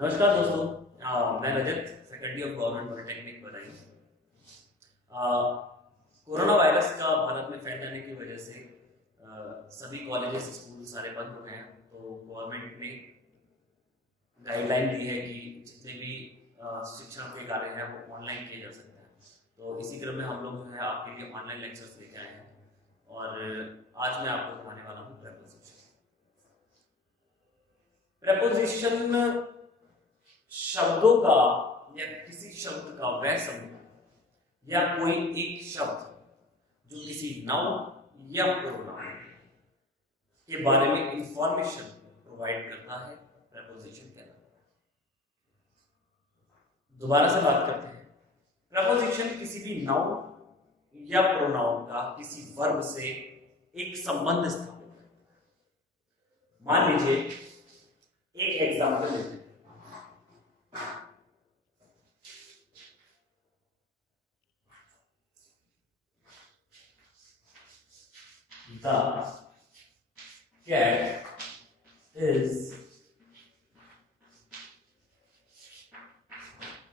नमस्कार दोस्तों। मैं Rajat, faculty of government polytechnic Badaun. Corona virus का भारत में फैल जाने की वजह से सभी कॉलेजेस स्कूल सारे बंद हो गए हैं। तो गवर्नमेंट ने गाइडलाइन दी है कि जितने भी शिक्षण के कार्य हैं वो ऑनलाइन किए जा सकते हैं। तो इसी क्रम में हम लोग जो है आपके लिए ऑनलाइन लेक्चर्स लेके आए हैं और आज मैं आपको पढ़ाने वाला हूँ प्रेपोजिशन। प्रेपोजिशन शब्दों का या किसी शब्द का वह समूह या कोई एक शब्द जो किसी नाउन या प्रोनाउन के बारे में इंफॉर्मेशन प्रोवाइड करता है, प्रेपोजिशन कहलाता है। दोबारा से बात करते हैं। प्रेपोजिशन किसी भी नाउन या प्रोनाउन का किसी वर्ब से एक संबंध स्थापित करता है। मान लीजिए एक एग्जांपल लेते हैं। The cat is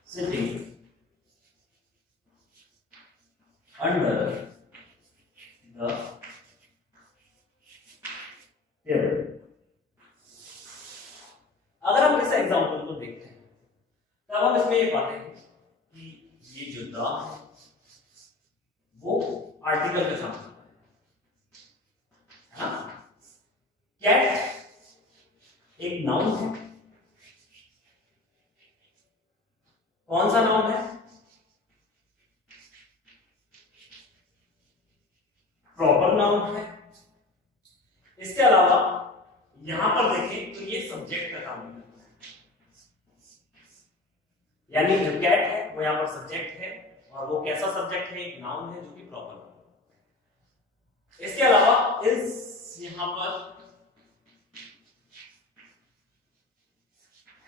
sitting under the table। अगर हम इस एग्जांपल को देखते हैं तब हम इसमें ये पाते हैं कि ये जो द है वो आर्टिकल के साथ कैट एक नाउन है। कौन सा नाउन है? प्रॉपर नाउन है। इसके अलावा यहां पर देखें तो ये सब्जेक्ट का काम करता है, यानी जो कैट है वो यहां पर सब्जेक्ट है और वो कैसा सब्जेक्ट है? एक नाउन है जो कि प्रॉपर नाउन है। इसके अलावा इस यहां पर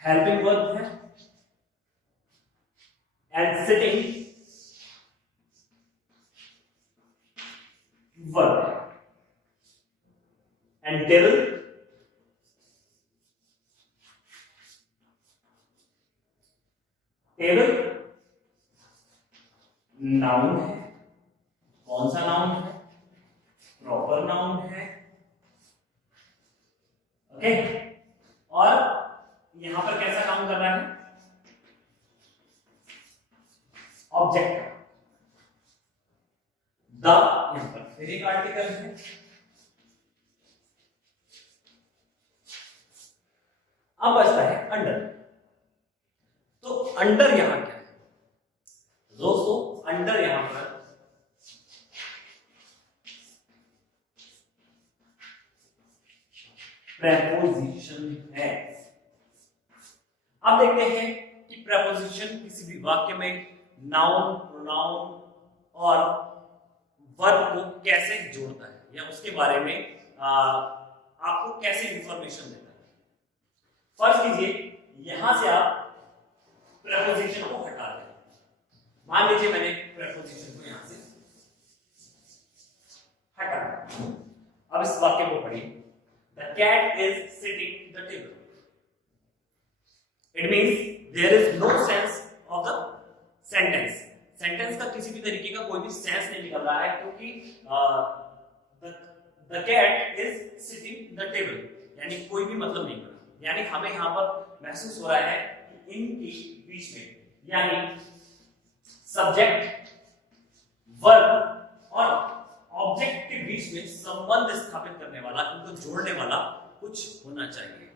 हेल्पिंग वर्ब है एंड सिटिंग वर्ब है एंड टेबल नाउन है। कौन सा नाउन है? प्रॉपर नाउन है। ओके, और यहां पर कैसा काम कर रहा है? ऑब्जेक्ट। द यहां पर फिर एक आर्टिकल है। अब बचता है अंडर। तो अंडर यहां क्या है दोस्तों? अंडर यहां पर प्रेपोजिशन है। अब देखते हैं कि प्रेपोजिशन किसी भी वाक्य में नाउन, प्रोनाउन और वर्ब को कैसे जोड़ता है या उसके बारे में आपको कैसे इंफॉर्मेशन देता है। फर्ज कीजिए यहां से आप प्रेपोजिशन को हटा दें। मान लीजिए मैंने प्रेपोजिशन को यहां से हटा दिया। अब इस वाक्य को पढ़िए। The cat is sitting at the table. It means there is no sense of the sentence. Sentence का किसी भी तरीके का कोई भी सेंस नहीं निकल रहा है क्योंकि the cat is sitting at the table यानी कोई भी मतलब नहीं बना। यानी हमें यहाँ पर महसूस हो रहा है कि इनके बीच में यानी सब्जेक्ट, वर्ब और ऑब्जेक्ट के बीच में संबंध स्थापित करने वाला, इनको जोड़ने वाला कुछ होना चाहिए।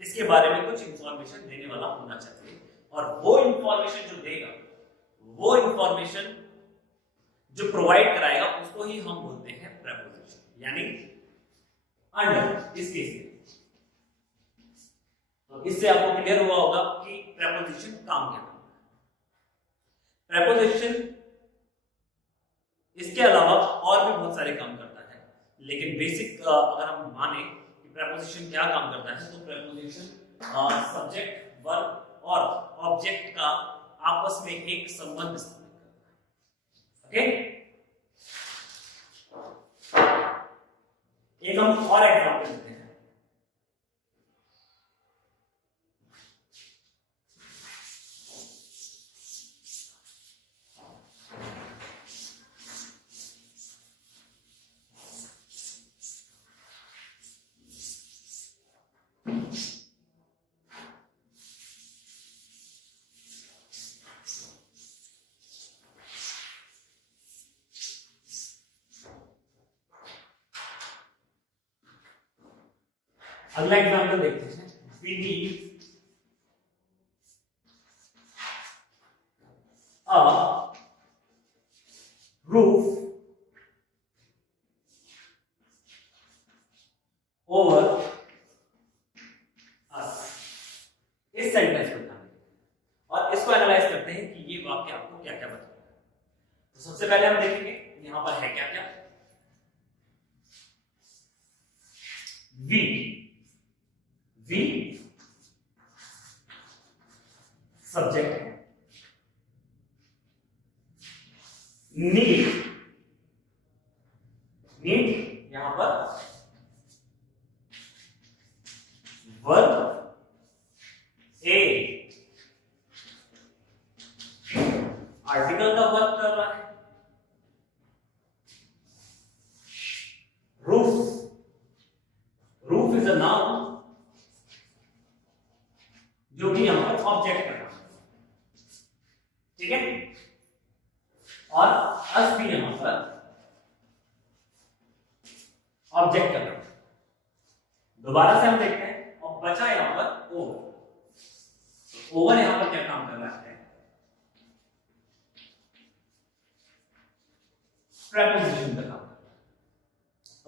इसके बारे में कुछ इंफॉर्मेशन देने वाला होना चाहिए और वो इंफॉर्मेशन जो देगा, वो इंफॉर्मेशन जो प्रोवाइड कराएगा उसको ही हम बोलते हैं प्रेपोजिशन, यानी अंडर इस केस में। तो इससे आपको क्लियर हुआ होगा कि प्रेपोजिशन काम क्या करता है। प्रेपोजिशन इसके अलावा और भी बहुत सारे काम करता है, लेकिन बेसिक अगर हम माने कि प्रेपोजिशन क्या काम करता है तो प्रेपोजिशन सब्जेक्ट, वर्ब और ऑब्जेक्ट का आपस में एक संबंध स्थापित करता है। ओके, एक हम और एग्जांपल लेते हैं। अगला एग्जांपल देखते हैं। We need a roof over us। इस सेंटेंस को ध्यान दें और इसको एनालाइज करते हैं कि ये वाक्य आपको क्या क्या बताता है। तो सबसे पहले हम देखेंगे यहां पर है क्या क्या। वी सब्जेक्ट है, नीड यहां पर वर्ब ए आर्टिकल का वर्क कर रहा है। रूफ इज अ नाउन जो कि यहां पर ऑब्जेक्ट कर रहा है, ठीक है। और अस भी यहां पर ऑब्जेक्ट कर रहा है। दोबारा से हम देखते हैं और बचा यहां पर ओवर। ओवर यहां पर क्या काम कर रहा है? प्रेपोजिशन का काम कर रहा है।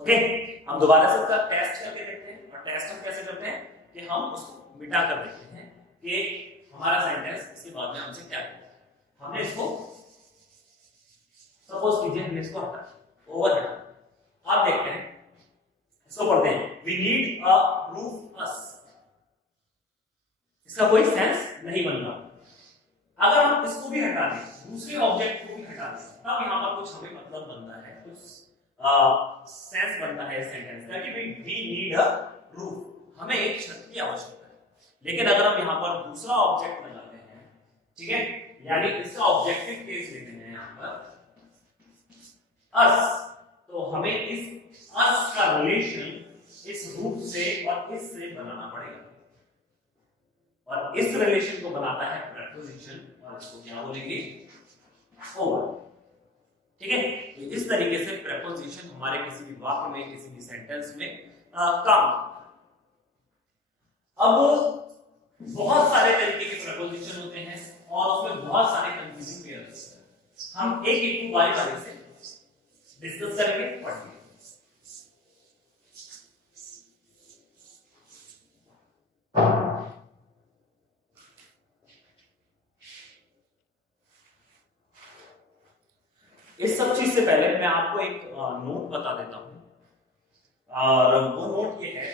ओके, हम दोबारा से उसका टेस्ट करके देखते हैं। और टेस्ट हम कैसे करते हैं कि हम उसको मिटा कर देखते हैं कि हमारा सेंटेंस इसके बाद में हमसे क्या है। हमने इसको सपोज कीजिए हमने इसको हटा ओवर हटा। आप देखते हैं, इसको पढ़ते हैं। वी नीड अ रूफ अस। इसका कोई सेंस नहीं बन रहा। अगर हम इसको भी हटा दें, दूसरे ऑब्जेक्ट को भी हटा दें, तब यहां पर कुछ हमें मतलब बनता है, कुछ सेंस बनता है सेंटेंस का कि वी नीड अ रूफ। हमें एक छत की आवश्यकता है। लेकिन अगर हम यहां पर दूसरा ऑब्जेक्ट लगाते हैं, ठीक है, यानी इसका ऑब्जेक्टिव केस लेते हैं यहां पर अस, तो हमें इस अस का रिलेशन इस रूप से और इससे बनाना पड़ेगा। और इस रिलेशन को बनाता है प्रेपोजिशन, और इसको क्या बोलेंगे? ओवर। ठीक है, तो इस तरीके से प्रेपोजिशन हमारे किसी भी वाक्य में, किसी भी सेंटेंस में काम करता है। अब बहुत सारे तरीके के प्रेपोजिशन होते हैं और उसमें बहुत सारे कंफ्यूजिंग पेयर्स हैं। हम एक एक को बारी-बारी से डिस्कस करेंगे, पढ़ेंगे। इस सब चीज से पहले मैं आपको एक नोट बता देता हूं, और वो नोट ये है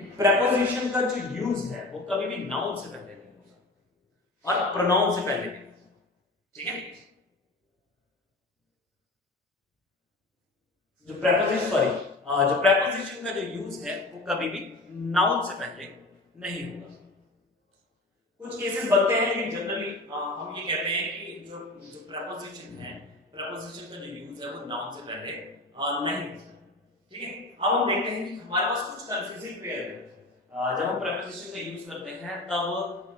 कि प्रेपोजिशन का जो यूज है वो कभी भी नाउन से पहले नहीं होगा और प्रोनाउन से पहले नहीं, ठीक है। जो प्रेपोजिशन का जो यूज है वो कभी भी नाउन से पहले नहीं होगा। कुछ केसेस बनते हैं, लेकिन जनरली हम ये कहते हैं कि जो जो प्रेपोजिशन है, प्रेपोजिशन का जो यूज है वो नाउन से पहले नहीं होता, ठीक है। अब हम देखते हैं कि हमारे पास कुछ कंफ्यूजिंग पेयर है। जब हम प्रेपोजिशन का यूज करते हैं तब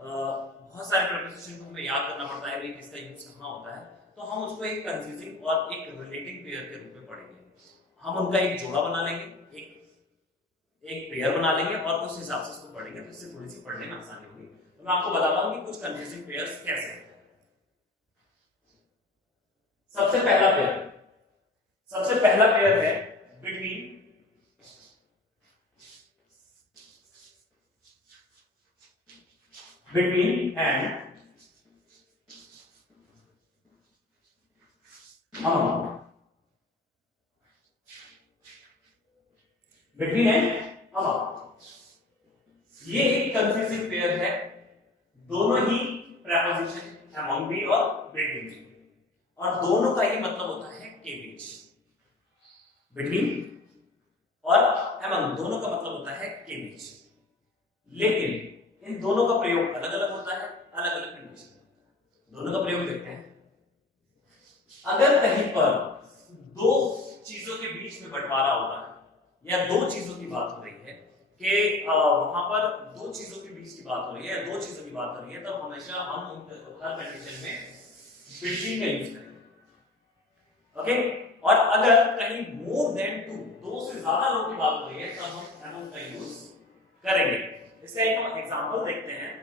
बहुत सारे प्रेपोजिशन को हमें याद करना पड़ता है, किसका यूज कहां होता है। तो हम उसको एक कंफ्यूजिंग और एक रिलेटिंग पेयर के रूप में पढ़ेंगे। हम उनका एक जोड़ा बना लेंगे, एक पेयर बना लेंगे और उस हिसाब से उसको पढ़ेंगे, तो इससे थोड़ी सी पढ़ने में आसानी होगी। तो मैं आपको बताता हूं कि कुछ कंफ्यूजिंग पेयर्स कैसे होते हैं। सबसे पहला पेयर है between and among। between and among ये एक कंफ्यूजिंग पेयर है। दोनों ही प्रेपोजिशन among भी और between भी, और दोनों का ही मतलब होता है के बीच। between और among दोनों का मतलब होता है के बीच, लेकिन इन दोनों का प्रयोग अलग अलग होता है, अलग अलग कंडीशन में। दोनों का प्रयोग देखते हैं। अगर कहीं पर दो चीजों के बीच में बंटवारा होता है, या दो चीजों की बात हो रही है कि वहां पर दो चीजों के बीच की बात हो रही है, दो चीजों की बात हो रही है, तब हमेशा हम हर कंडीशन में बिटवीन का यूज करेंगे। ओके, और अगर कहीं मोर देन टू, दो से ज्यादा लोग की बात हो रही है, तब हम अमंग का यूज करेंगे। इसका एक हम एग्जांपल देखते हैं।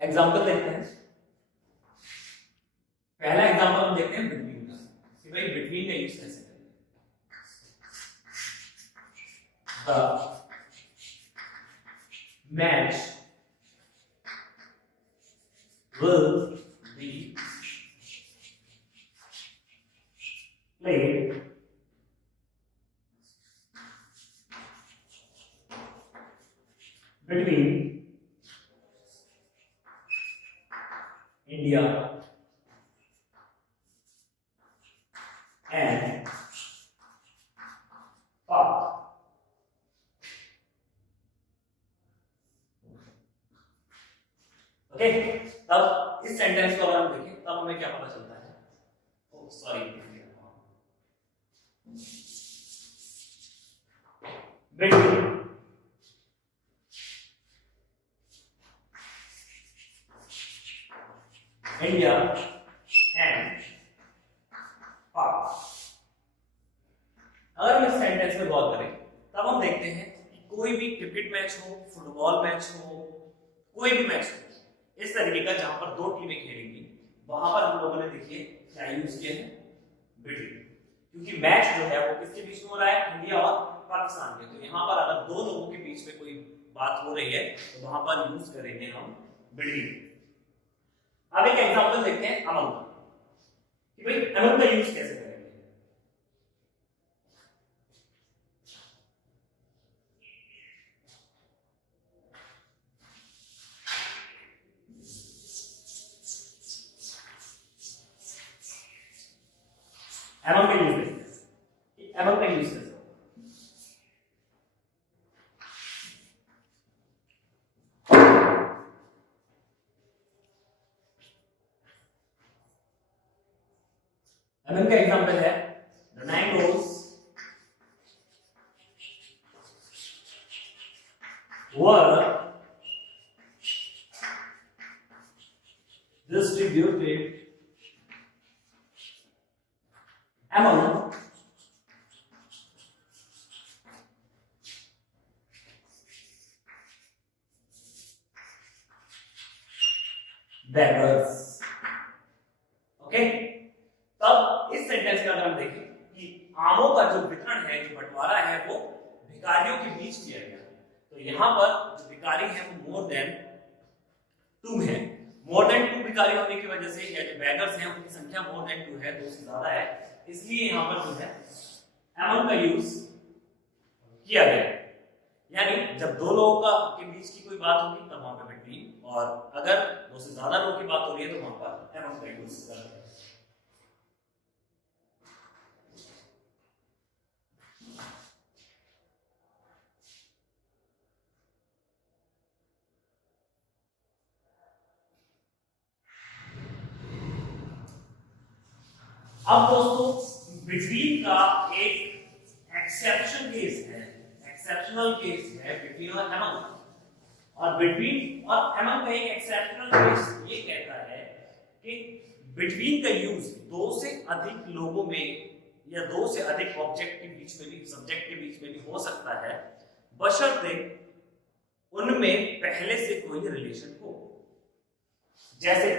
एग्जांपल देखते हैं। पहला एग्जांपल हम देखते हैं बिटवीन का, कि भाई बिटवीन का यूज कैसे करें। The match will be played between India and Pak. Okay, तब इस सेंटेंस को अगर हम देखें तब हमें क्या पता चलता है। Oh sorry, between India and पाक। अगर हम इस सेंटेंस में गौर करें तब हम देखते हैं कि कोई भी क्रिकेट मैच हो, फुटबॉल मैच हो, कोई भी मैच हो इस तरीके का जहां पर दो टीमें खेलेंगी, वहां पर हम लोगों ने देखिए क्या यूज किया है, बिटवीन। क्योंकि मैच जो है वो किसके बीच में हो रहा है, इंडिया और पाकिस्तान के। तो यहाँ पर अगर दो लोगों के बीच में कोई बात हो रही है तो वहां पर यूज करेंगे हम बिटवीन। अब एक एग्जांपल देखते हैं अमंग का, कि भाई अमंग का यूज कैसे करेंगे। एमन का यूज कैसे, एमन का यूज कैसे। एमन का एग्जांपल है the 9 rows were distributed among beggars. Okay, तब इस सेंटेंस में अगर हम देखें कि आमों का जो वितरण है, जो बंटवारा है, वो भिखारियों के बीच किया गया। तो यहां पर जो भिखारी है वो मोर देन 2 है। मोर देन 2 भिखारी होने की वजह से, या जो बेगर्स हैं उनकी संख्या मोर देन 2 है, 2 से ज्यादा है, इसलिए यहां पर जो है among का यूज किया गया। यानी जब दो लोगों का के बीच की कोई बात होगी तब वहां पे बिटवीन, और अगर 2 से ज्यादा लोगों की बात हो रही है तो वहां पर among का यूज करते हैं। अब दोस्तों बिटवीन का एक एक्सेप्शन केस है, एक्सेप्शनल केस है बिटवीन और among। और बिटवीन और among का एक एक्सेप्शनल केस ये कहता है कि बिटवीन का यूज 2 से अधिक लोगों में या 2 से अधिक ऑब्जेक्ट के बीच में भी, सब्जेक्ट के बीच में भी हो सकता है, बशर्ते उनमें पहले से कोई रिलेशन हो। जैसे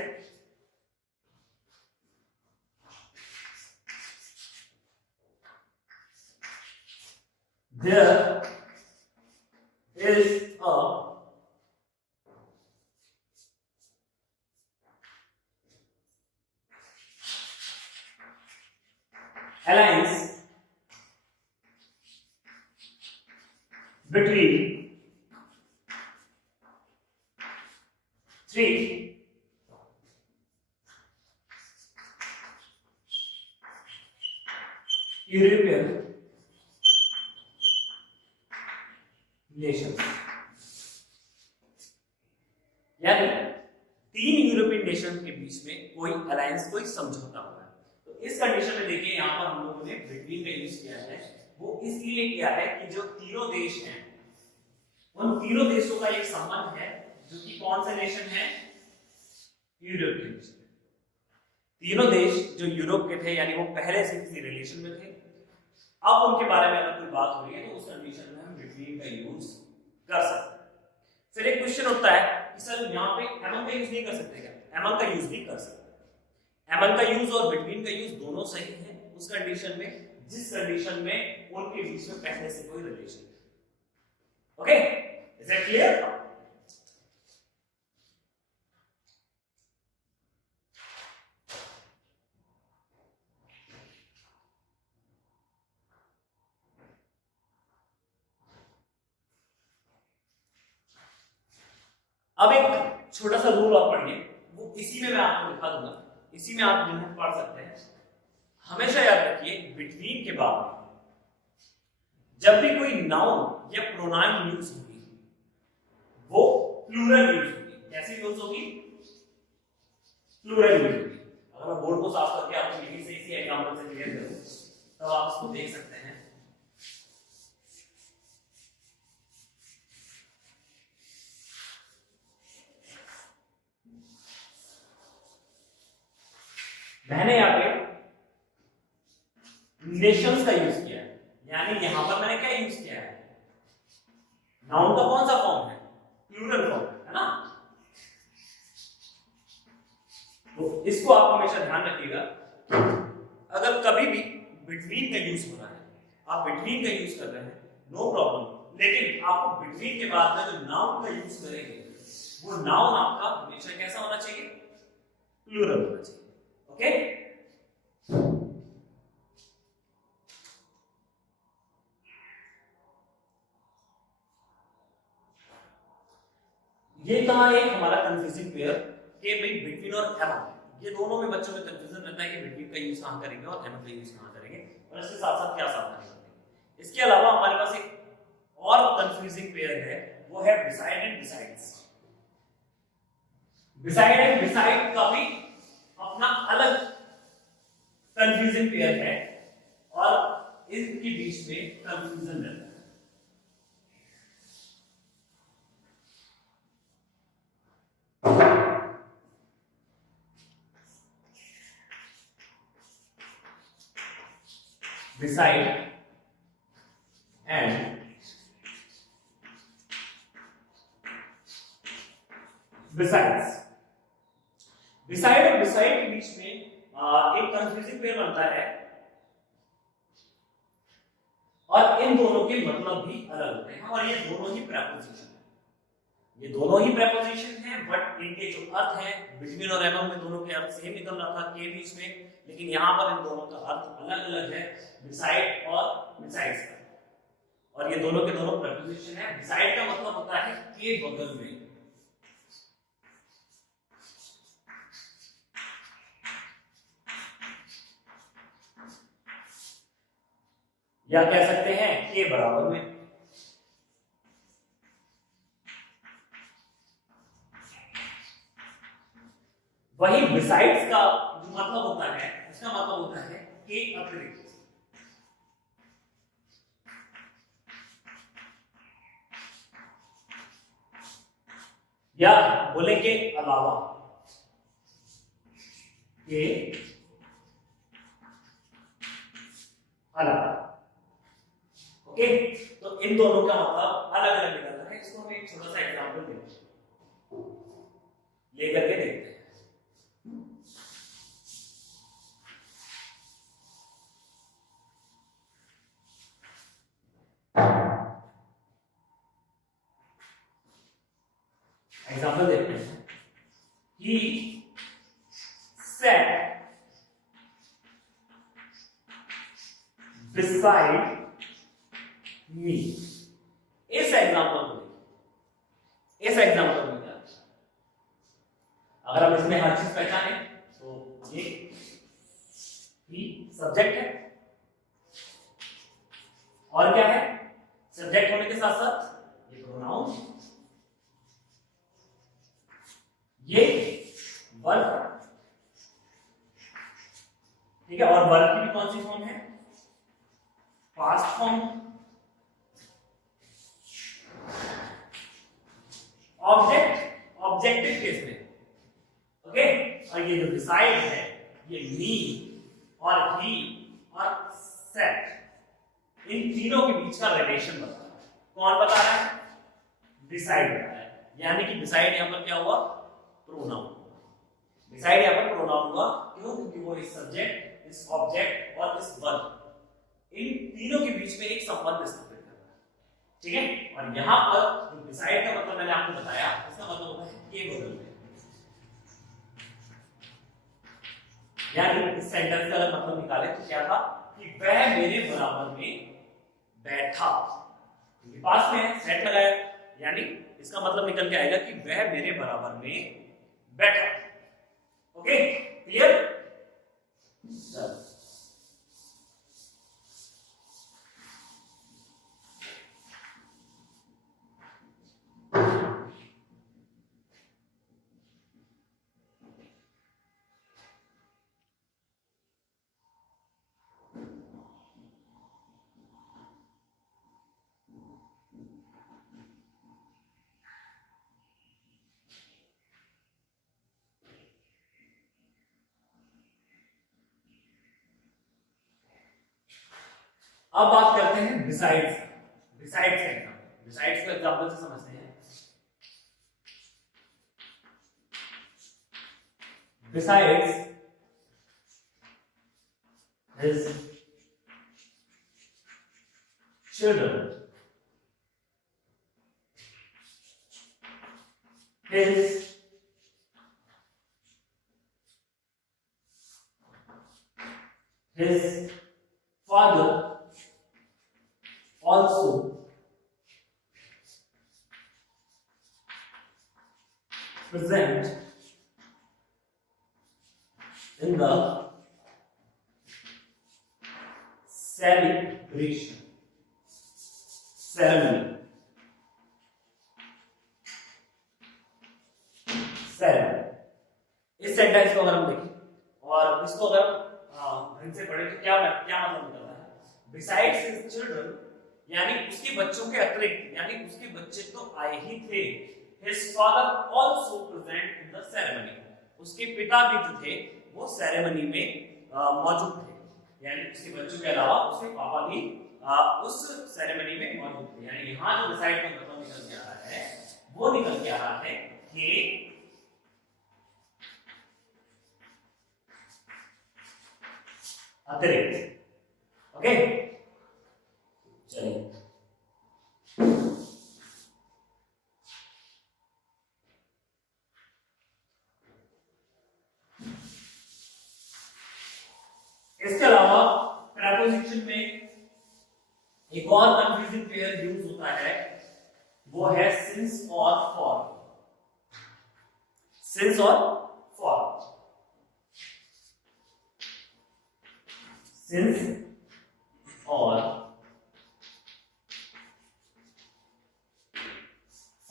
there is a between three European nations, यानी तीन यूरोपियन नेशन के बीच में कोई अलायंस, कोई समझौता हुआ है। तो इस कंडीशन में देखिए यहां पर हम लोगों ने बिटवीन का यूज किया है। वो इसलिए किया है कि जो तीनों देश हैं उन तीनों देशों का एक संबंध है जो कि कौन से नेशन है, यूरोपियन नेशन। तीनों देश जो यूरोप के थे यानी वो पहले से किसी रिलेशन में थे, अब उनके बारे में अगर कोई बात हो रही है तो उस कंडीशन में हम बिटवीन का यूज कर सकते हैं। फिर एक क्वेश्चन होता है कि सर यहाँ पे एमन का यूज नहीं कर सकते क्या? एमन का यूज भी कर सकते हैं। एमन का यूज और बिटवीन का यूज दोनों सही है उस कंडीशन में जिस कंडीशन में उनके बीच में पहले से कोई रिलेशन है। Okay, is that clear? अब एक छोटा सा रूल आप पढ़िए, वो इसी में मैं आपको दिखा दूंगा, इसी में आप जो है पढ़ सकते हैं। हमेशा याद रखिए बिटवीन के बाद जब भी कोई नाउन या प्रोनाउन यूज होगी वो प्लूरल यूज होगी। कैसे यूज होगी? प्लूरल यूज होगी। अगर मैं बोर्ड को साफ करके आपको यही से इसी एग्जांपल से क्लियर करूं तब आप इसको देख सकते हैं। मैंने यहाँ पे नेशंस का यूज किया है, यानी यहां पर मैंने क्या यूज किया है? नाउन का कौन सा फॉर्म है? प्लूरल फॉर्म है ना। तो इसको आप हमेशा ध्यान रखिएगा। अगर कभी भी बिटवीन का यूज हो रहा है, आप बिटवीन का यूज कर रहे हैं, नो प्रॉब्लम, लेकिन आप बिटवीन के बाद में जो नाउन का यूज करेंगे वो नाउन आपका हमेशा कैसा होना चाहिए? प्लूरल होना चाहिए। ओके, ये कहां एक हमारा कंफ्यूजिंग पेयर के भाई बिटवीन और एमन, ये दोनों में बच्चों में कंफ्यूजन रहता है कि बिटवीन का यूज कहां करेंगे और एमन का यूज कहां करेंगे और इसके साथ साथ क्या सावधानी रखेंगे। इसके अलावा हमारे पास एक और कंफ्यूजिंग पेयर है, वो है beside and besides. Beside and beside का भी अपना अलग कंफ्यूजिंग पेयर है और इनके बीच में कंफ्यूजन रहता है। beside and besides, beside और beside के बीच में एक कंफ्यूजिंग पेयर बनता है और इन दोनों के मतलब भी अलग होते हैं और ये दोनों ही प्रेपोजिशन है। ये दोनों ही प्रेपोजिशन है बट इनके जो अर्थ है बिटवीन और एमम में दोनों के अर्थ सेम निकल रहा था के बीच में, लेकिन यहां पर इन दोनों का अर्थ अलग अलग है, बिसाइड और बिसाइड्स का। और ये दोनों के दोनों प्रेपोजिशन है। बिसाइड का मतलब होता है के बगल में, या कह सकते हैं के बराबर में। वही बिसाइड्स का जो मतलब होता है उसका मतलब होता है के अतिरिक्त, या बोले के अलावा, के अलावा। ओके, तो इन दोनों का मतलब अलग अलग निकलता है। इसको हम एक छोटा सा एग्जांपल लेकर के देखते हैं। एग्जांपल देखते हैं। He sat beside me. इस एग्जांपल को देखिए, इस एग्जांपल में क्या, अगर हम इसमें हर चीज पहचाने तो ये ही सब्जेक्ट है, और क्या है, सब्जेक्ट होने के साथ साथ ये प्रोनाउन, ये वर्ब है, ठीक है। और वर्ब की भी कौन सी फॉर्म है, past form. Object objective case में, ओके। और ये जो डिसाइड है, ये मी और ही और सेट, इन तीनों के बीच का रिलेशन बता रहा है। कौन बता रहा है, डिसाइड बता रहा है। यानी कि डिसाइड यहां पर क्या हुआ, प्रोनाउन। डिसाइड यहां पर प्रोनाउन हुआ, क्यों, क्योंकि वो इस सब्जेक्ट, इस ऑब्जेक्ट और इस वर्ब, इन तीनों के बीच में एक संबंध स्थापित कर रहा है, ठीक है। और यहां पर जो डिसाइड का मतलब मैंने आपको बताया, इसका मतलब होता है केवल में, यानी इस सेंटेंस का अगर मतलब निकाले तो क्या था कि वह मेरे बराबर में बैठा, क्योंकि पास में है, सेट लगाया, यानी इसका मतलब निकल के आएगा कि वह मेरे बराबर में बैठा। Okay, clear. अब बात करते हैं डिसाइड्स। डिसाइड्स का एग्जांपल, डिसाइड्स को एग्जांपल से समझते हैं। Decides his children, his father also present in the celebration ceremony. इस सेंटेंस को अगर हम देखें और इसको अगर ढंग से पढ़े तो क्या मतलब निकलता है, बिसाइड्स हिज चिल्ड्रन, यानी उसके बच्चों के अतिरिक्त, यानी उसके बच्चे तो आए ही थे, his father also present in the ceremony, उसके पिता भी जो थे वो सेरेमनी में मौजूद थे, यानी उसके बच्चों के अलावा उसके पापा भी उस सेरेमनी में मौजूद थे। यानी यहाँ जो डिसाइड का मतलब निकल के आ रहा है वो निकल के आ रहा है कि अतिरिक्त। ओके, चलिए इसके अलावा प्रेपोजिशन में एक और कंफ्यूजिंग पेयर यूज होता है, वो है सिंस और फॉर। सिंस और फॉर, सिंस और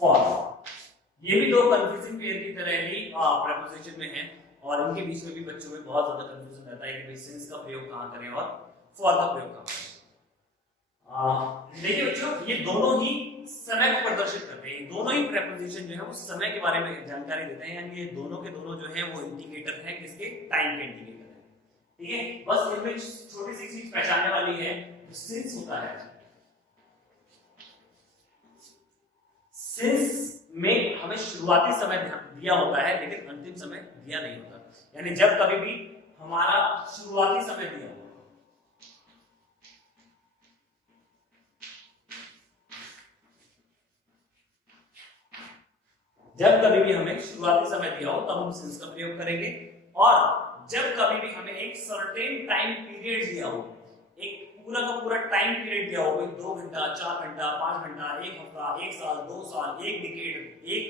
फॉर, ये भी दो कंफ्यूजिंग पेयर की तरह ही प्रेपोजिशन में है और इनके बीच में भी बच्चों में बहुत ज्यादा कंफ्यूजन रहता है कि भाई सिंस का प्रयोग कहां करें और फॉर का प्रयोग कहां करें। देखिए बच्चों, ये दोनों ही समय को प्रदर्शित करते हैं, दोनों ही प्रेपोजिशन जो है वो समय के बारे में जानकारी देते हैं, यानी ये दोनों के दोनों जो है वो इंडिकेटर है, किसके, टाइम के इंडिकेटर है, ठीक है। बस इनमें छोटी सी चीज पहचानने वाली है, सिंस होता है, सिंस में हमें शुरुआती समय दिया होता है लेकिन अंतिम समय दिया नहीं होता, यानी जब कभी भी हमारा शुरुआती समय दिया हो, जब कभी भी हमें शुरुआती समय दिया हो तब हम सिंस का प्रयोग करेंगे, और जब कभी भी हमें एक सर्टेन टाइम पीरियड दिया हो, एक पूरा का पूरा टाइम पीरियड दिया हो, 2 घंटा, 4 घंटा, 5 घंटा, 1 हफ्ता, 1 साल, 2 साल, 1 डिकेड, 1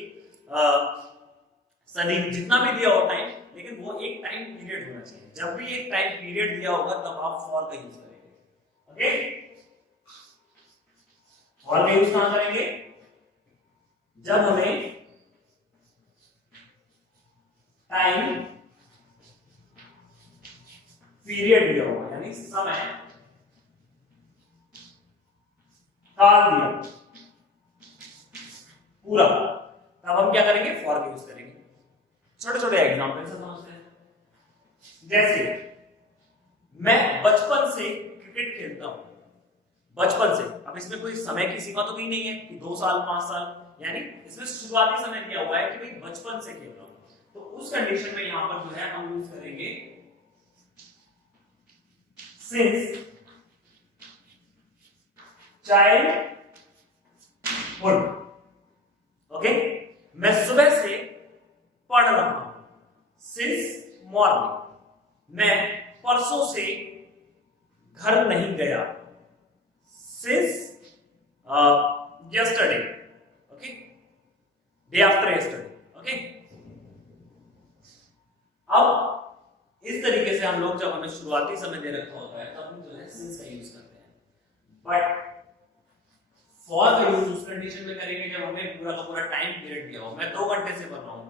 सदी, जितना भी दिया हो टाइम, लेकिन वो एक टाइम पीरियड होना चाहिए। जब भी एक टाइम पीरियड दिया होगा तब आप फॉर का यूज करेंगे। ओके, फॉर का यूज कहां करेंगे? जब हमें टाइम पीरियड दिया होगा, यानी समय काल दिया पूरा, तब हम क्या करेंगे? फॉर का यूज करेंगे। छोटे छोटे एग्जांपल से समझते हैं। जैसे मैं बचपन से क्रिकेट खेलता हूं, बचपन से। अब इसमें कोई समय की सीमा तो भी नहीं है कि 2 साल, 5 साल, यानी इसमें शुरुआती समय दिया हुआ है कि भाई बचपन से खेल रहा हूं। तो उस कंडीशन में यहां पर जो है हम यूज करेंगे सिंस चाइल्डहुड। ओके, मैं सुबह से पढ़ रहा हूं, सिंस मॉर्निंग। मैं परसों से घर नहीं गया, since yesterday. Okay, day after yesterday. Okay, अब इस तरीके से हम लोग जब हमें शुरुआती समय दे रखा होता है तब हम जो है सिंस का यूज करते हैं। बट फॉर का यूज उस कंडीशन में करेंगे जब हमें पूरा का पूरा टाइम पीरियड दिया हो। मैं 2 घंटे से पढ़ रहा हूं,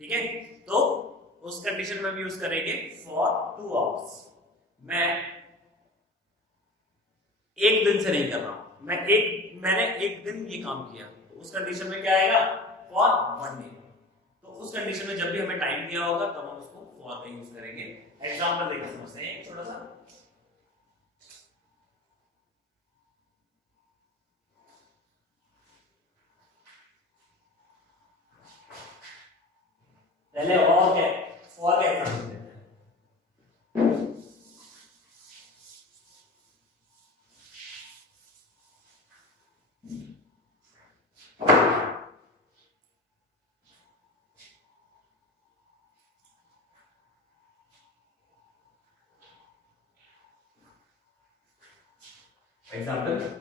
ठीक है, तो उस कंडीशन में भी यूज करेंगे फॉर 2 आवर्स। मैं 1 दिन से नहीं कर रहा हूं, मैंने 1 दिन ये काम किया, तो उस कंडीशन में क्या आएगा? For 1 day. तो उस कंडीशन में जब भी हमें टाइम दिया होगा तब हम उसको फॉर का यूज करेंगे। एग्जांपल देखकर समझते हैं छोटा सा। पहले और क्या फॉर का एग्जांपल देते हैं। एग्जांपल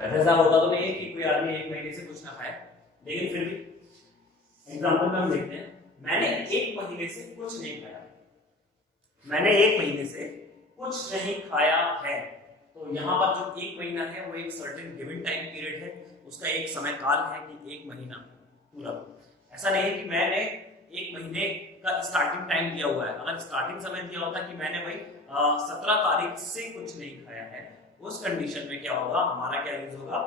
ऐसा होता तो नहीं है कि कोई आदमी 1 महीने से कुछ ना खाए, लेकिन फिर भी एग्जांपल में हम देखते हैं, मैंने 1 महीने से कुछ नहीं खाया। मैंने 1 महीने से कुछ नहीं खाया है। तो यहाँ पर जो 1 महीना है वो एक सर्टेन गिवन टाइम पीरियड है, उसका एक समय काल है कि 1 महीना पूरा। ऐसा नहीं है कि मैंने 1 महीने का स्टार्टिंग टाइम दिया हुआ है। अगर स्टार्टिंग समय दिया होता कि मैंने भाई 17 तारीख से कुछ नहीं खाया है, उस कंडीशन में क्या होगा? हमारा क्या यूज होगा?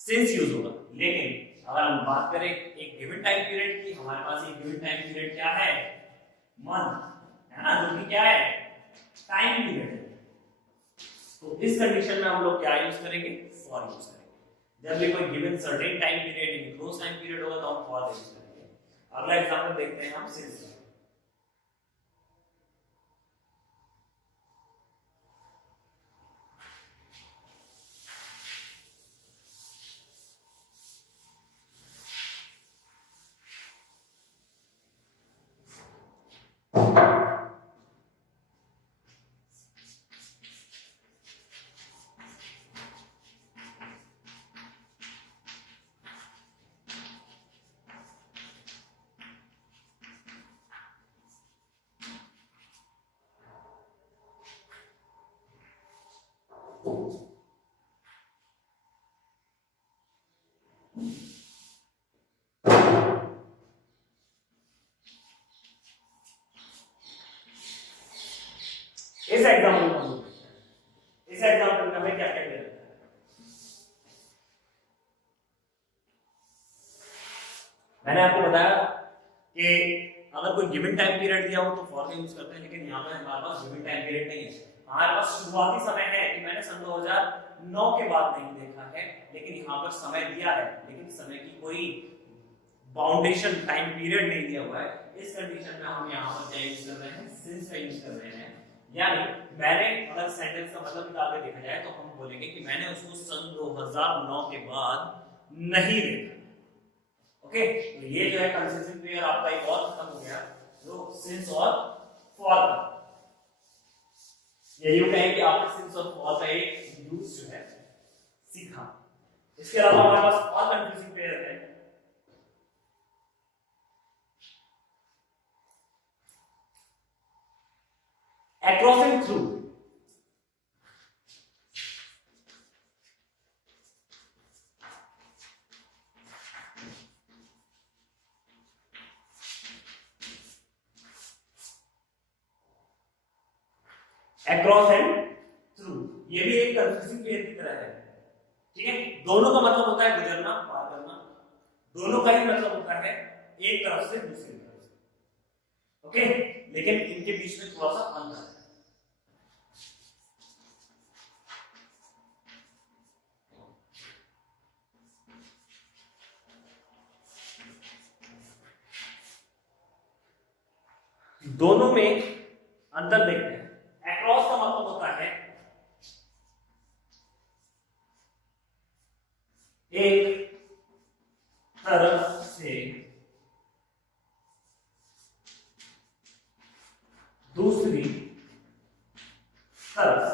सिंस यूज होगा। लेकिन अगर हम बात करें एक गिवन टाइम पीरियड की, हमारे पास एक गिवन टाइम पीरियड क्या है? मंथ है ना, जो कि क्या है? टाइम पीरियड है। तो इस कंडीशन में हम लोग क्या यूज करेंगे? फॉर यूज करेंगे। जब भी कोई गिवन सर्टेन टाइम पीरियड यानी क्लोज टाइम पीरियड होगा तो हम फॉर यूज करेंगे। अगला एग्जांपल देखते हैं हम सिंस का। इस एग्जांपल को हम इस एग्जांपल में हमें क्या क्या दे रखा है? मैंने आपको बताया कि अगर कोई गिवन टाइम पीरियड दिया हो तो फॉर का यूज करते हैं, लेकिन यहाँ पे हमारे पास गिवन टाइम पीरियड नहीं है। हमारे पास शुरुआती समय है कि मैंने सन 2009 के बाद नहीं देखा है, लेकिन यहाँ पर समय दिया है, लेकिन समय की कोई बाउंडेशन टाइम पीरियड नहीं दिया हुआ है। इस कंडीशन में हम यहाँ पर क्या यूज कर रहे हैं, सिंस का यूज कर रहे हैं। यानी मैंने, अगर सेंटेंस का मतलब निकाल के देखा जाए तो हम बोलेंगे कि मैंने उसको सन 2009 के बाद नहीं देखा। ओके, तो ये जो है कंसेशन पेयर आपका एक और खत्म हो गया, जो सिंस और फॉर का। ये यूं कहें कि आपने सिंस और फॉर का एक यूज जो है सीखा। इसके अलावा हमारे पास और कंफ्यूजिंग पेयर है, across and through। across and through ये भी एक कंफ्यूजिंग पेयर की तरह है, ठीक है। दोनों का मतलब होता है गुजरना, पार करना। दोनों का ही मतलब होता है एक तरफ से दूसरी तरफ। ओके, लेकिन इनके बीच में थोड़ा सा अंतर है। दोनों में अंतर देखते हैं। अक्रॉस का मतलब होता है एक तरफ से दूसरी तरफ।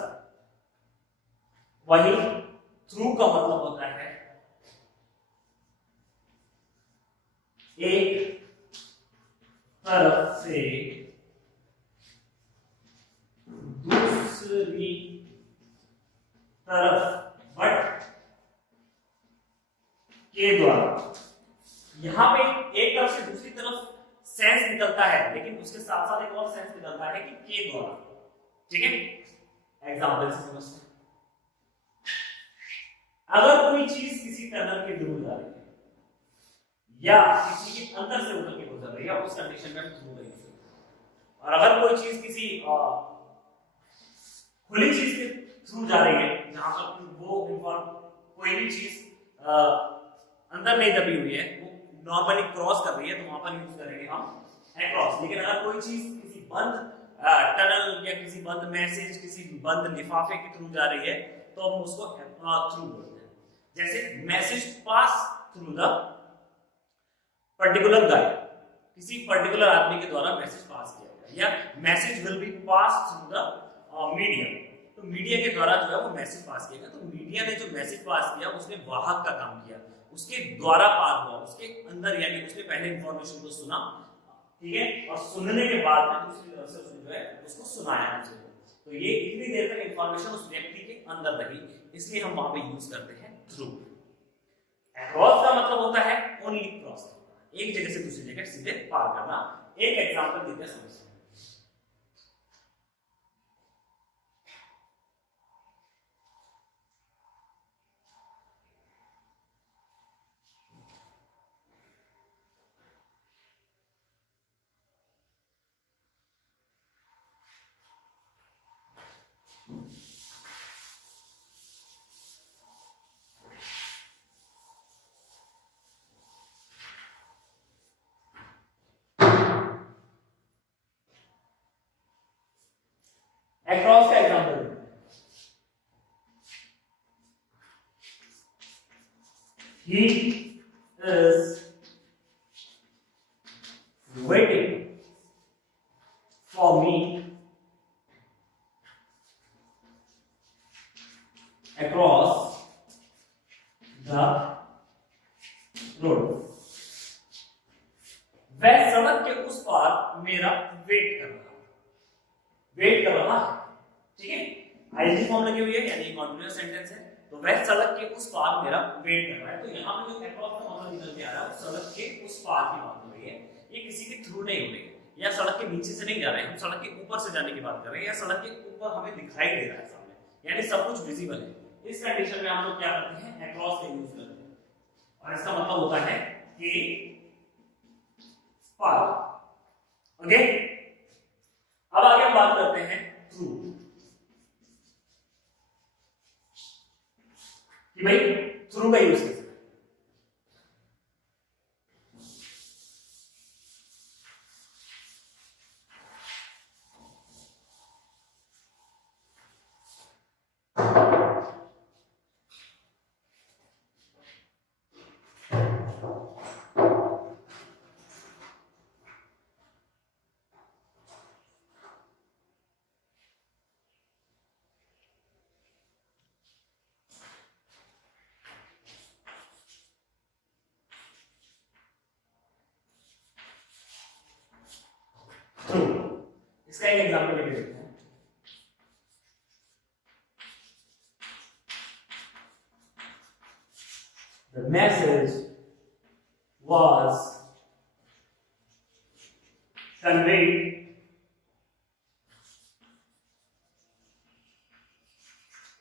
वही थ्रू का मतलब होता है एक तरफ से दूसरी तरफ बट के द्वारा। यहां पे एक तरफ से दूसरी तरफ सेंस निकलता है, लेकिन उसके साथ साथ एक और सेंस निकलता है कि के द्वारा। ठीक है, एग्जांपल से समझते हैं। अगर कोई चीज किसी टनल के थ्रू जा रही है या किसी के अंदर से उतर के गुजर रही है, उस कंडीशन में हम थ्रू का यूज करते हैं। और अगर कोई चीज किसी खुली चीज के थ्रू जा रही है, जहां पर वो कोई भी चीज अंदर नहीं दबी हुई है, वो नॉर्मली क्रॉस कर रही है, तो वहां पर यूज करेंगे हम अक्रॉस। लेकिन अगर कोई चीज किसी बंद टनल या किसी बंद मैसेज, किसी बंद लिफाफे के थ्रू जा रही है, तो हम उसको थ्रू बोलते हैं। जैसे message pass through the particular guy, किसी पर्टिकुलर आदमी के द्वारा मैसेज पास किया गया, या message will be pass through the media. तो मीडिया के द्वारा जो है वो मैसेज पास किया गया। तो मीडिया ने जो मैसेज पास किया उसने वाहक का काम किया, उसके द्वारा पार हुआ, उसके अंदर, यानी उसने पहले इंफॉर्मेशन को सुना, ठीक है, और सुनने के बाद में दूसरी तरफ से उसने जो है उसको सुनाया मुझे। तो ये इतनी देर तक इंफॉर्मेशन उस व्यक्ति के अंदर रही, इसलिए हम वहां पे यूज करते हैं थ्रू। अक्रॉस का मतलब होता है ओनली क्रॉस, एक जगह से दूसरी जगह सीधे पार करना। एक एग्जांपल देते हैं, समझते हैं। अक्रॉस का example, he is waiting for me across the road। वह सड़क के उस पार मेरा वेट कर रहा है, ठीक है। आईजी फॉर्म लगी हुई है, यानी कॉन्टिन्यूअस सेंटेंस है। तो वह सड़क के उस पार मेरा वेट कर रहा है। तो यहाँ पे जो अक्रॉस का मतलब निकल के आ रहा है, सड़क के उस पार की बात हो रही है। ये किसी के थ्रू नहीं हो रही है, या सड़क के नीचे से नहीं जा रहे हैं, हम सड़क के ऊपर से जाने की बात कर रहे हैं, या सड़क के ऊपर हमें दिखाई दे रहा है सामने, यानी सब कुछ विजिबल है। इस कंडीशन में हम लोग क्या करते हैं, अक्रॉस का यूज करते हैं, और इसका मतलब होता है कि पार। ओके, अब आगे हम बात करते हैं थ्रू, कि भाई थ्रू का यूज कैसे। थ्रू, इसका एक एग्जांपल लेके देखते हैं। The message was conveyed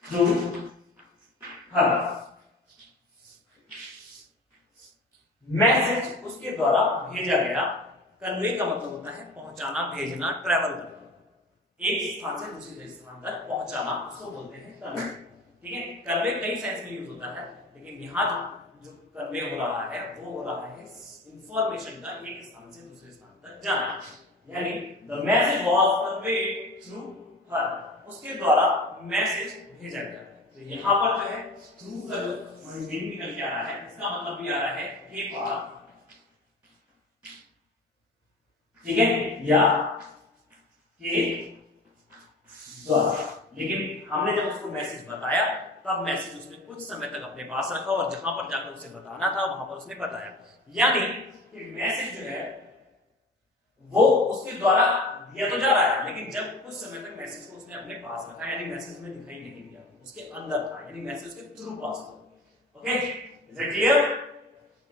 through her. Message उसके द्वारा भेजा गया। कन्वे का मतलब होता है पहुंचाना, भेजना, ट्रैवल करना, एक स्थान से दूसरे स्थान तक पहुंचाना, उसको बोलते हैं कन्वे। ठीक है, कन्वे कई सेंस में यूज होता है, लेकिन यहाँ जो कन्वे हो रहा है वो हो रहा है इंफॉर्मेशन का एक स्थान से दूसरे स्थान तक जाना, यानी the message was conveyed through her, उसके द्वारा मैसेज भेजा गया। तो यहाँ पर जो है थ्रू का जो मीनिंग निकल के आ रहा है, इसका मतलब भी आ रहा है के पार, ठीक है, या के द्वारा। लेकिन हमने जब उसको मैसेज बताया तब मैसेज उसने कुछ समय तक अपने पास रखा और जहां पर जाकर उसे बताना था वहां पर उसने बताया, यानी कि मैसेज जो है वो उसके द्वारा दिया तो जा रहा है, लेकिन जब कुछ समय तक मैसेज को उसने अपने पास रखा, यानी मैसेज में दिखाई नहीं दिया, उसके अंदर था, यानी मैसेज उसके थ्रू पास हुआ। Okay, is it clear?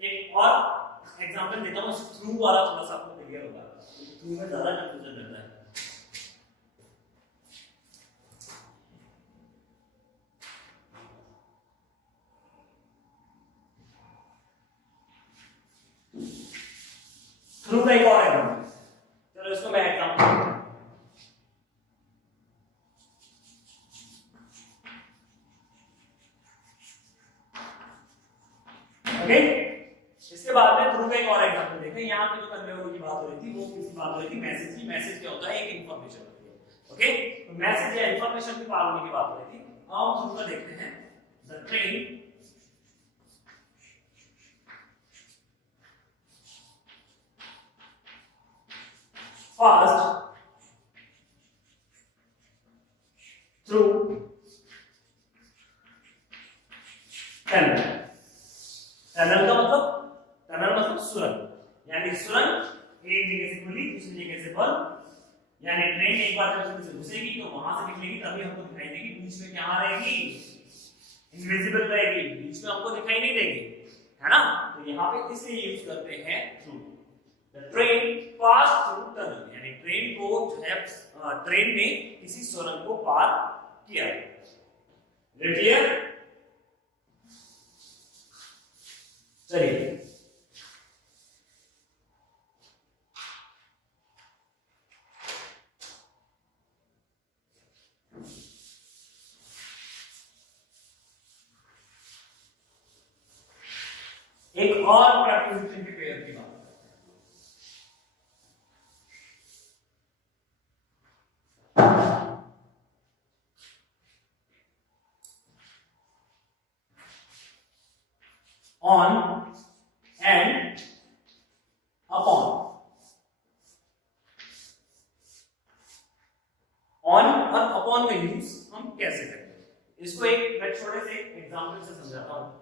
एक और एग्जांपल देता हूं, थ्रू वाला थोड़ा सा आपको क्लियर होगा, थ्रू में ज्यादा कंफ्यूजन रहता है। थ्रू का एक और एग्जांपल, चलो इसको मैं एग्जांपल, ओके, इसके बाद में थ्रू का एक और एग्जांपल देखते हैं। यहाँ पे जो कन्वे होने की बात हो रही थी वो किसी बात हो रही थी मैसेज की। मैसेज क्या होता है? एक इंफॉर्मेशन होती है। ओके, तो मैसेज या इंफॉर्मेशन की पार होने की बात हो रही थी। अब थ्रू का देखते हैं। The train passed through tunnel. Tunnel का मतलब, टनल मतलब सुरंग, यानी सुरंग एक जगह से खुली दूसरी जगह से बंद, यानी ट्रेन एक बार जब उसमें से घुसेगी तो वहां से निकलेगी तभी हमको दिखाई देगी, बीच में क्या रहेगी? इनविजिबल रहेगी, बीच में हमको दिखाई नहीं देगी, है ना? तो यहाँ पे इसलिए यूज करते हैं through. The train passed through tunnel, यानी ट्रेन को जो है ट्रेन ने किसी सुरंग को पार किया। क्लियर? चलिए एक और प्रीपोजिशन के पेयर की बात on and upon। on और upon का यूज हम कैसे करते हैं, इसको एक मैं छोटे से एग्जांपल से समझाता हूं।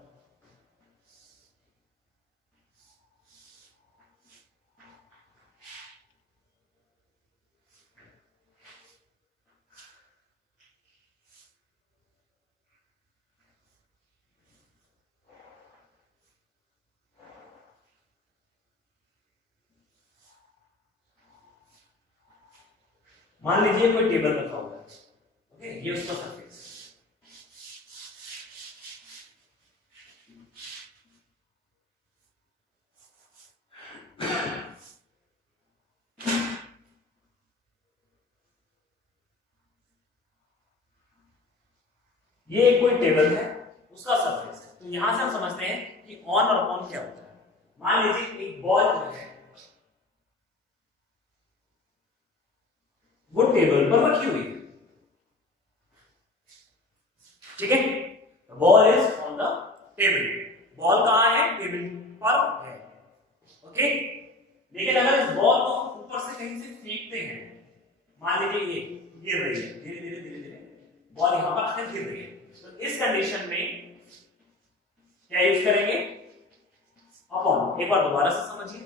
मान लीजिए कोई टेबल रखा हुआ है, ओके, ये उसका सरफेस, ये एक कोई टेबल है, उसका सरफेस है। तो यहां से हम समझते हैं कि ऑन और अपॉन क्या होता है। मान लीजिए एक बॉल जो है वो टेबल पर रखी हुई है, ठीक है, ball is on the table. Ball कहां है? टेबल पर है, ओके। लेकिन अगर इस बॉल को ऊपर से कहीं से फेंकते हैं, मान लीजिए ये गिर रही है, धीरे धीरे धीरे धीरे बॉल यहां पर आकर गिर रही है, तो इस कंडीशन में क्या यूज करेंगे? अपॉन। एक बार दोबारा से समझिए,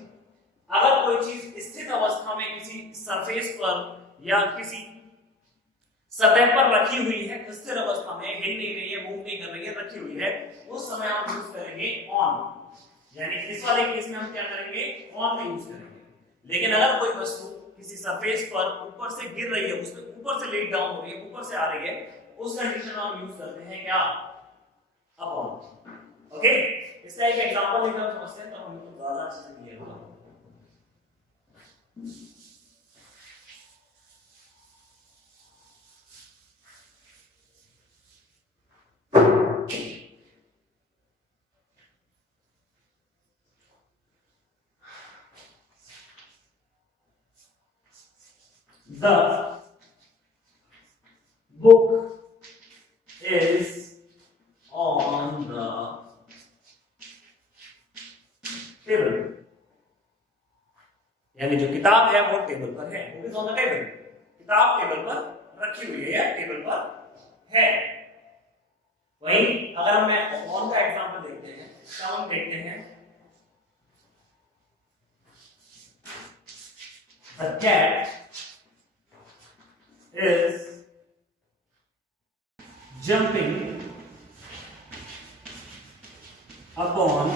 अगर कोई चीज स्थिर अवस्था में किसी सरफेस पर या किसी सतह पर रखी हुई है, स्थिर अवस्था में, हिल नहीं रही है, मूव नहीं कर रही है, रखी हुई है, उस समय हम यूज करेंगे ऑन। यानी इस वाले केस में हम क्या करेंगे? ऑन का यूज करेंगे। लेकिन अगर कोई वस्तु किसी सरफेस पर ऊपर से गिर रही है, उसमें ऊपर से लेट डाउन हो रही है, ऊपर से आ रही है, उस कंडीशन में हम यूज करते हैं क्या? अपॉन। ओके, इसका एक एग्जांपल लेकर समझते हैं, तो हमको ज्यादा अच्छे से क्लियर होगा। The book is on the table, यानी जो किताब है वो टेबल पर है, book is on the table, किताब टेबल पर रखी हुई है या टेबल पर है। वहीं अगर हम ऑन का एग्जांपल देखते हैं, तो हम देखते हैं the cat is jumping upon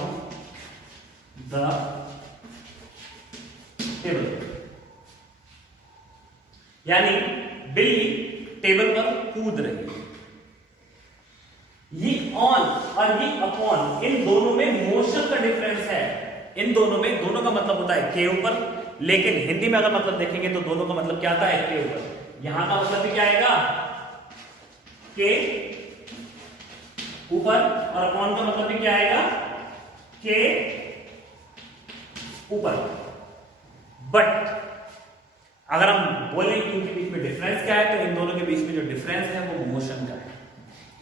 the table, यानी बिल्ली टेबल पर कूद रही है। ये ऑन और ये अपॉन, इन दोनों में मोशन का डिफरेंस है। इन दोनों में, दोनों का मतलब होता है के ऊपर, लेकिन हिंदी में अगर मतलब देखेंगे तो दोनों का मतलब क्या आता है? के ऊपर। यहां का मतलब भी क्या आएगा? के ऊपर, और अपॉन का मतलब भी क्या आएगा? के ऊपर। बट अगर हम बोलें कि इनके बीच में डिफरेंस क्या है, तो इन दोनों के बीच में जो डिफरेंस है वो मोशन का है।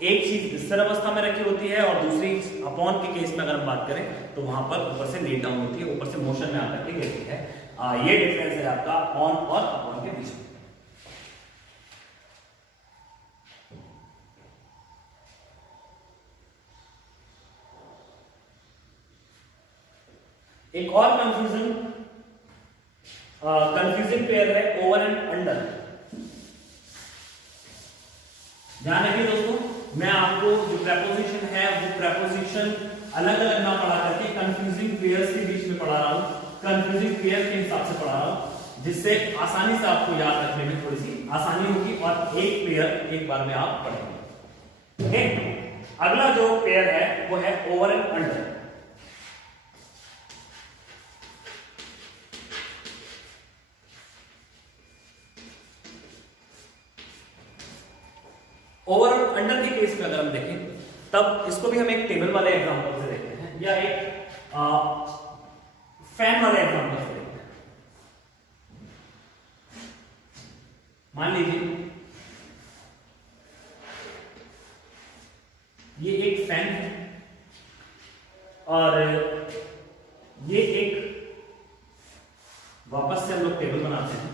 एक चीज स्थिर अवस्था में रखी होती है और दूसरी अपॉन के केस में अगर हम बात करें तो वहां पर ऊपर से लेट डाउन होती है, ऊपर से मोशन में आकर के गिरती है। ये डिफरेंस है आपका ऑन और अपॉन के बीच में। एक और कंफ्यूजिंग पेयर है ओवर एंड अंडर। ध्यान रखिए दोस्तों, मैं आपको जो प्रेपोजिशन है वो प्रेपोजिशन अलग अलग ना पढ़ा करके कंफ्यूजिंग पेयर्स के बीच में पढ़ा रहा हूं, कंफ्यूजिंग पेयर के हिसाब से पढ़ा रहा हूं, जिससे आसानी से आपको याद रखने में थोड़ी सी आसानी होगी और एक पेयर एक बार में आप पढ़ेंगे। ओके, अगला जो पेयर है वो है ओवर एंड अंडर। ओवर और अंडर के केस में अगर हम देखें तब इसको भी हम एक टेबल वाले एग्जांपल से देखते हैं या एक फैन वाले एग्जांपल से देखते हैं। मान लीजिए ये एक फैन है और ये एक, वापस से हम लोग टेबल बनाते हैं।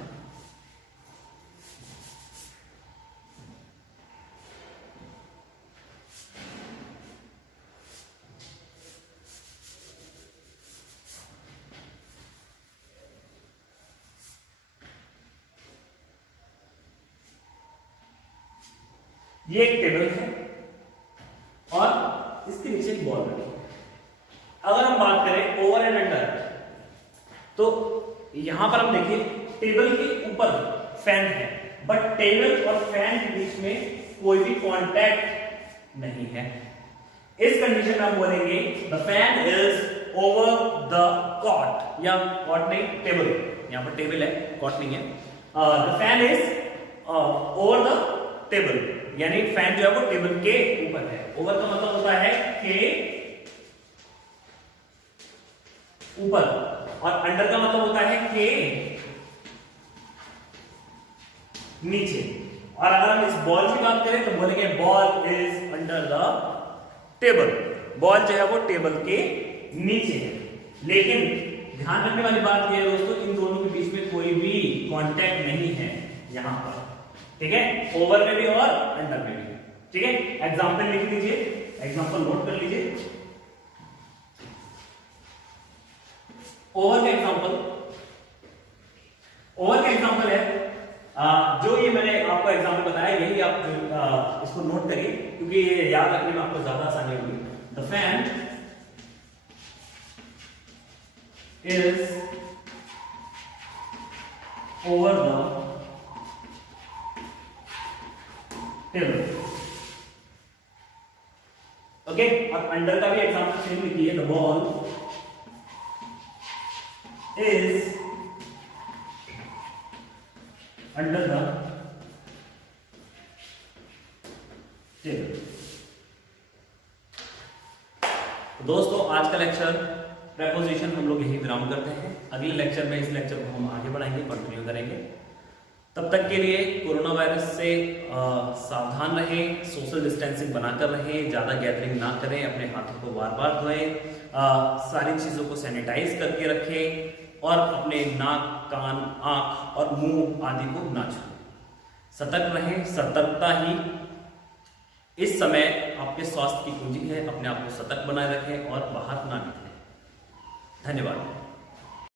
ये एक टेबल है और इसके नीचे एक बॉल रखी है। अगर हम बात करें ओवर एंड अंडर, तो यहां पर हम देखिए टेबल के ऊपर फैन है, बट टेबल और फैन के बीच में कोई भी कांटेक्ट नहीं है। इस कंडीशन में हम बोलेंगे the fan is over the cot, या कॉट नहीं, टेबल। यहां पर टेबल है, कॉट नहीं है। The fan is over the table, यानी फैन जो है वो टेबल के ऊपर है। ओवर का मतलब होता है के ऊपर, और अंडर का मतलब होता है के नीचे। और अगर हम इस बॉल की बात करें तो बोलेंगे ball is under the table, ball जो है वो टेबल के नीचे है। लेकिन ध्यान रखने वाली बात यह है दोस्तों, इन दोनों के बीच में कोई भी कांटेक्ट नहीं है यहां पर, ठीक है, ओवर में भी और अंडर में भी, ठीक है। एग्जांपल लिख लीजिए, एग्जांपल नोट कर लीजिए। ओवर का एग्जांपल है जो ये मैंने आपको एग्जांपल बताया, यही आप इसको नोट करिए क्योंकि ये याद रखने में आपको ज्यादा आसानी होगी। The fan is over the table, okay. और अंडर का भी एग्जांपल सेम लिखिए, the ball is under the table. दोस्तों आज का लेक्चर प्रेपोजिशन हम लोग यही विराम करते हैं। अगले लेक्चर में इस लेक्चर को हम आगे बढ़ाएंगे, कंटिन्यू करेंगे। तब तक के लिए कोरोना वायरस से सावधान रहें, सोशल डिस्टेंसिंग बनाकर रहें, ज़्यादा गैदरिंग ना करें, अपने हाथों को बार बार धोएं, सारी चीज़ों को सैनिटाइज करके रखें और अपने नाक, कान, आँख और मुंह आदि को ना छुएं। सतर्क रहें, सतर्कता ही इस समय आपके स्वास्थ्य की कुंजी है। अपने आप को सतर्क बनाए रखें और बाहर ना निकलें। धन्यवाद।